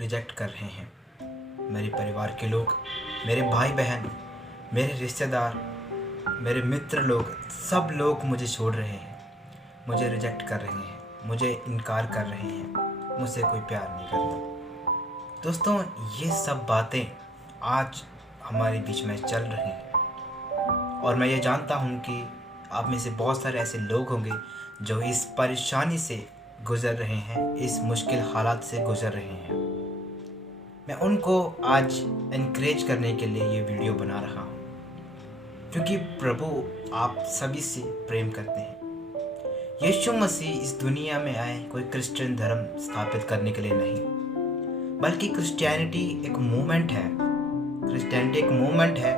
Reject कर रहे हैं। मेरे परिवार के लोग, मेरे भाई बहन, मेरे रिश्तेदार, मेरे मित्र लोग, सब लोग मुझे छोड़ रहे हैं, मुझे रिजेक्ट कर रहे हैं, मुझे इनकार कर रहे हैं, मुझसे कोई प्यार नहीं करता। दोस्तों, ये सब बातें आज हमारे बीच में चल रही हैं और मैं ये जानता हूँ कि आप में से बहुत सारे ऐसे लोग होंगे जो इस परेशानी से गुज़र रहे हैं, इस मुश्किल हालात से गुज़र रहे हैं। मैं उनको आज इनकरेज करने के लिए ये वीडियो बना रहा हूँ, क्योंकि प्रभु आप सभी से प्रेम करते हैं। यीशु मसीह इस दुनिया में आए कोई क्रिश्चियन धर्म स्थापित करने के लिए नहीं, बल्कि क्रिश्चियनिटी एक मूवमेंट है। क्रिश्चियनिटी एक मूवमेंट है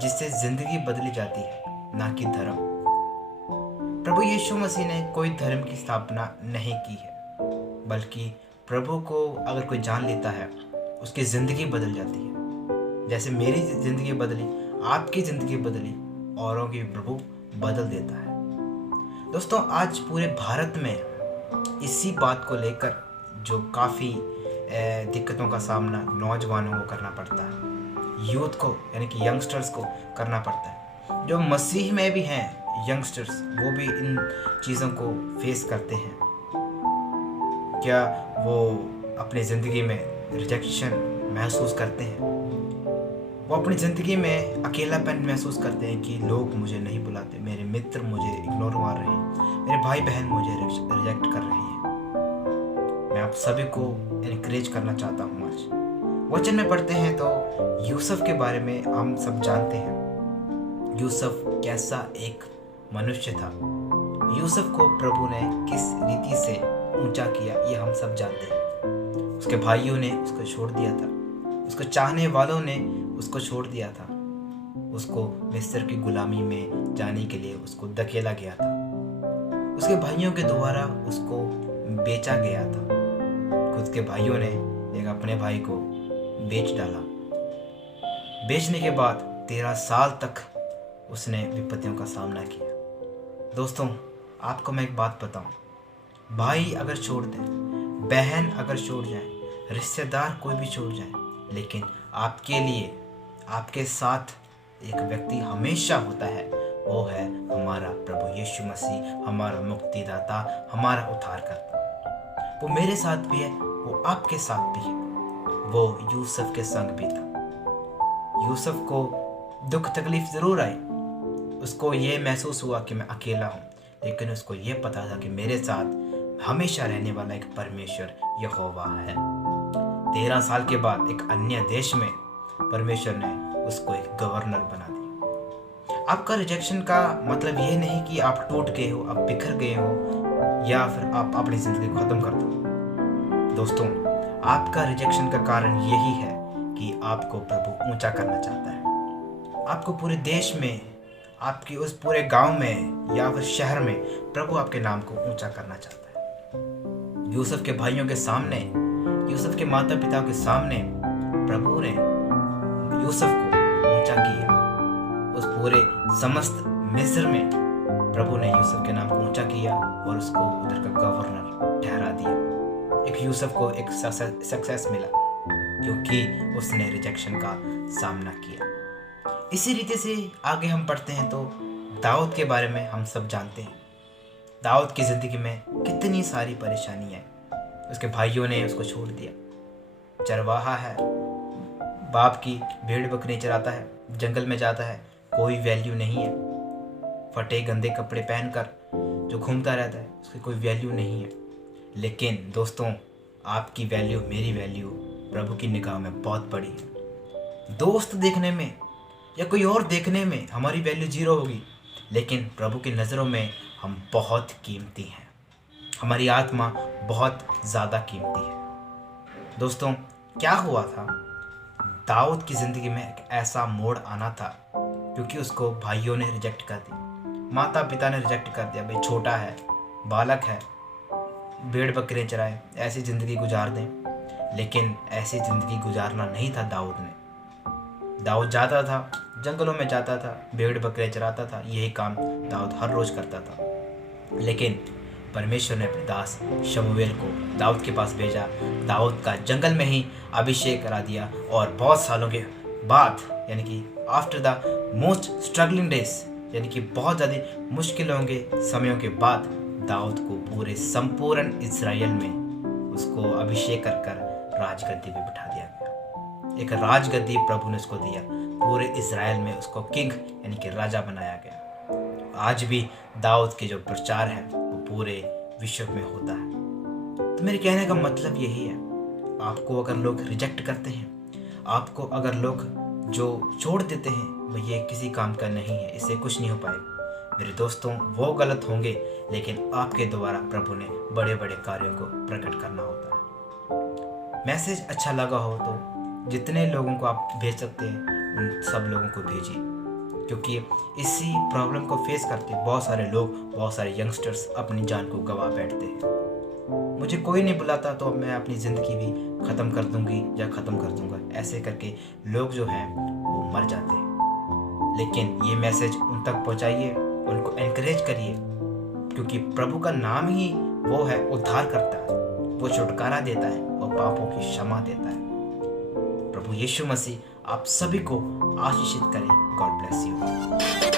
जिससे ज़िंदगी बदली जाती है, ना कि धर्म। प्रभु यीशु मसीह ने कोई धर्म की स्थापना नहीं की है, बल्कि प्रभु को अगर कोई जान लेता है उसकी ज़िंदगी बदल जाती है। जैसे मेरी ज़िंदगी बदली, आपकी ज़िंदगी बदली, औरों की प्रभु बदल देता है। दोस्तों, आज पूरे भारत में इसी बात को लेकर जो काफ़ी दिक्कतों का सामना नौजवानों को करना पड़ता है, यूथ को यानी कि यंगस्टर्स को करना पड़ता है। जो मसीह में भी हैं यंगस्टर्स, वो भी इन चीज़ों को फेस करते हैं। क्या वो अपनी ज़िंदगी में रिजेक्शन महसूस करते हैं? वो अपनी ज़िंदगी में अकेलापन महसूस करते हैं कि लोग मुझे नहीं बुलाते, मेरे मित्र मुझे इग्नोर मार रहे हैं, मेरे भाई बहन मुझे रिजेक्ट कर रहे हैं। मैं आप सभी को इनकरेज करना चाहता हूँ। आज वचन में पढ़ते हैं तो यूसुफ के बारे में हम सब जानते हैं। यूसुफ कैसा एक मनुष्य था। यूसुफ को प्रभु ने किस रीति से ऊंचा किया, ये हम सब जानते हैं। उसके भाइयों ने उसको छोड़ दिया था, उसको चाहने वालों ने उसको छोड़ दिया था, उसको मिस्र की गुलामी में जाने के लिए उसको धकेला गया था, उसके भाइयों के द्वारा उसको बेचा गया था। खुद के भाइयों ने एक अपने भाई को बेच डाला। बेचने के बाद 13 साल तक उसने विपत्तियों का सामना किया। दोस्तों, आपको मैं एक बात बताऊं, भाई अगर छोड़ दें, बहन अगर छोड़ जाए, रिश्तेदार कोई भी छोड़ जाए, लेकिन आपके लिए, आपके साथ एक व्यक्ति हमेशा होता है, वो है हमारा प्रभु यीशु मसीह, हमारा मुक्तिदाता, हमारा उद्धारकर्ता। वो मेरे साथ भी है, वो आपके साथ भी है। वो यूसुफ के संग भी था। यूसुफ को दुख तकलीफ ज़रूर आई, उसको ये महसूस हुआ कि मैं अकेला हूँ, लेकिन उसको ये पता था कि मेरे साथ हमेशा रहने वाला एक परमेश्वर यहोवा है। 13 साल के बाद एक अन्य देश में परमेश्वर ने उसको एक गवर्नर बना दिया। आपका रिजेक्शन का मतलब ये नहीं कि आप टूट गए हो, आप बिखर गए हो, या फिर आप अपनी ज़िंदगी को ख़त्म कर दो। दोस्तों, आपका रिजेक्शन का कारण यही है कि आपको प्रभु ऊंचा करना चाहता है। आपको पूरे देश में, आपकी उस पूरे गांव में या फिर शहर में प्रभु आपके नाम को ऊंचा करना चाहता है। यूसुफ के भाइयों के सामने, यूसुफ के माता पिता के सामने प्रभु ने यूसुफ को ऊंचा किया। उस पूरे समस्त मिस्र में प्रभु ने यूसुफ के नाम को ऊंचा किया और उसको उधर का गवर्नर ठहरा दिया। एक यूसुफ को एक सक्सेस मिला क्योंकि उसने रिजेक्शन का सामना किया। इसी रीति से आगे हम पढ़ते हैं तो दाऊद के बारे में हम सब जानते हैं। दाऊद की ज़िंदगी में कितनी सारी परेशानियाँ। उसके भाइयों ने उसको छोड़ दिया। चरवाहा है, बाप की भेड़ बकरी चराता है, जंगल में जाता है, कोई वैल्यू नहीं है। फटे गंदे कपड़े पहनकर जो घूमता रहता है, उसकी कोई वैल्यू नहीं है। लेकिन दोस्तों, आपकी वैल्यू, मेरी वैल्यू प्रभु की निगाह में बहुत बड़ी है। दोस्त देखने में या कोई और देखने में हमारी वैल्यू 0 होगी, लेकिन प्रभु की नज़रों में हम बहुत कीमती हैं। हमारी आत्मा बहुत ज़्यादा कीमती है। दोस्तों, क्या हुआ था? दाऊद की ज़िंदगी में एक ऐसा मोड़ आना था क्योंकि उसको भाइयों ने रिजेक्ट कर दिया, माता पिता ने रिजेक्ट कर दिया। भाई छोटा है, बालक है, भेड़ बकरियाँ चराए, ऐसी ज़िंदगी गुजार दें। लेकिन ऐसी ज़िंदगी गुजारना नहीं था दाऊद ने। दाऊद जाता था, जंगलों में जाता था, भेड़ बकरियाँ चराता था, यही काम दाऊद हर रोज़ करता था। लेकिन परमेश्वर ने अपने दास शमूएल को दाऊद के पास भेजा। दाऊद का जंगल में ही अभिषेक करा दिया और बहुत सालों के बाद, यानी कि after the most struggling days, यानी कि बहुत ज़्यादा मुश्किलों के समयों के बाद दाऊद को पूरे संपूर्ण इस्राएल में उसको अभिषेक कर कर राजगद्दी पे बिठा दिया गया। एक राजगद्दी प्रभु ने उसको दिया, पूरे इस्राएल में उसको किंग यानी कि राजा बनाया गया। आज भी दाऊद के जो प्रचार है वो पूरे विश्व में होता है। तो मेरे कहने का मतलब यही है, आपको अगर लोग रिजेक्ट करते हैं, आपको अगर लोग जो छोड़ देते हैं, वो ये किसी काम का नहीं है, इससे कुछ नहीं हो पाएगा। मेरे दोस्तों, वो गलत होंगे, लेकिन आपके द्वारा प्रभु ने बड़े बड़े कार्यों को प्रकट करना होता है। मैसेज अच्छा लगा हो तो जितने लोगों को आप भेज सकते हैं उन सब लोगों को भेजिए, क्योंकि इसी प्रॉब्लम को फेस करते बहुत सारे लोग, बहुत सारे यंगस्टर्स अपनी जान को गंवा बैठते हैं। मुझे कोई नहीं बुलाता तो मैं अपनी ज़िंदगी भी ख़त्म कर दूंगी या ख़त्म कर दूंगा, ऐसे करके लोग जो हैं वो मर जाते हैं। लेकिन ये मैसेज उन तक पहुंचाइए, उनको एनकरेज करिए, क्योंकि प्रभु का नाम ही वो है, उद्धार करता है, वो छुटकारा देता है, वो पापों की क्षमा देता है। प्रभु यीशु मसीह आप सभी को आशीषित करे। God bless you.